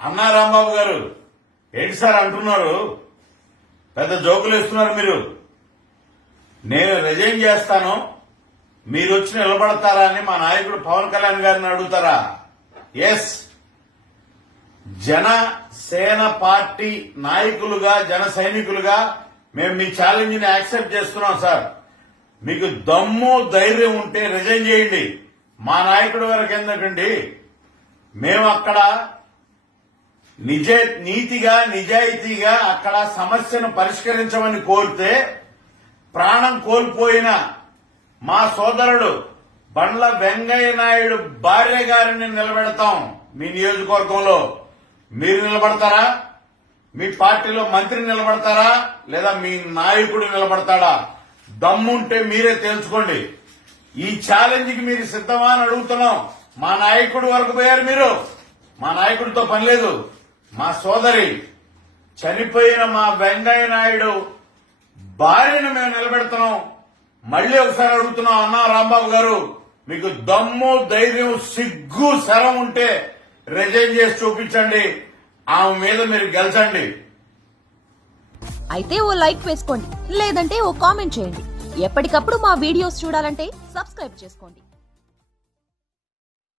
అన్నా రాంబాబు గారు ఏంటి సార్ అంటున్నారు? పెద్ద జోకులు ఇస్తున్నారు మీరు. నేను రిజైన్ చేస్తాను. మీరు వచ్చి నిలబడతారా అని మా నాయకుడు పవన్ కళ్యాణ్ గారిని అడుగుతారా? ఎస్ జన సేన పార్టీ నాయకులుగా జన సైనికులుగా మేము మీ ఛాలెంజ్ని యాక్సెప్ట్ చేస్తున్నాం సార్. మీకు దమ్ము ధైర్యం ఉంటే రిజైన్ చేయండి. మా నాయకుడి వరకు ఎందుకండి మేము అక్కడ నిజ నీతిగా నిజాయితీగా అక్కడ సమస్యను పరిష్కరించమని కోరితే ప్రాణం కోల్పోయిన మా సోదరుడు బండ్ల వెంగయ్య నాయుడు భార్య గారిని నిలబెడతాం మీ నియోజకవర్గంలో. మీరు నిలబడతారా? మీ పార్టీలో మంత్రి నిలబడతారా? లేదా మీ నాయకుడు నిలబడతాడా? దమ్ముంటే మీరే తెలుసుకోండి ఈ ఛాలెంజ్కి మీరు సిద్ధమా అని అడుగుతున్నాం. మా నాయకుడు వరకు పోయారు మీరు. మా నాయకుడితో పని లేదు. మా సోదరి చనిపోయిన మా వెంకయ్య నాయుడు భార్యను మేము నిలబెడుతున్నాం. మళ్ళీ ఒకసారి అడుగుతున్నాం అన్నా రాంబాబు గారు మీకు దమ్ము ధైర్యం సిగ్గు శరం ఉంటే రిజైన్ చేసి చూపించండి. ఆమె మీద మీరు గెలిచండి. అయితే ఓ లైక్ వేసుకోండి లేదంటే ఓ కామెంట్ చేయండి. ఎప్పటికప్పుడు మా వీడియోస్ చూడాలంటే సబ్స్క్రైబ్ చేసుకోండి.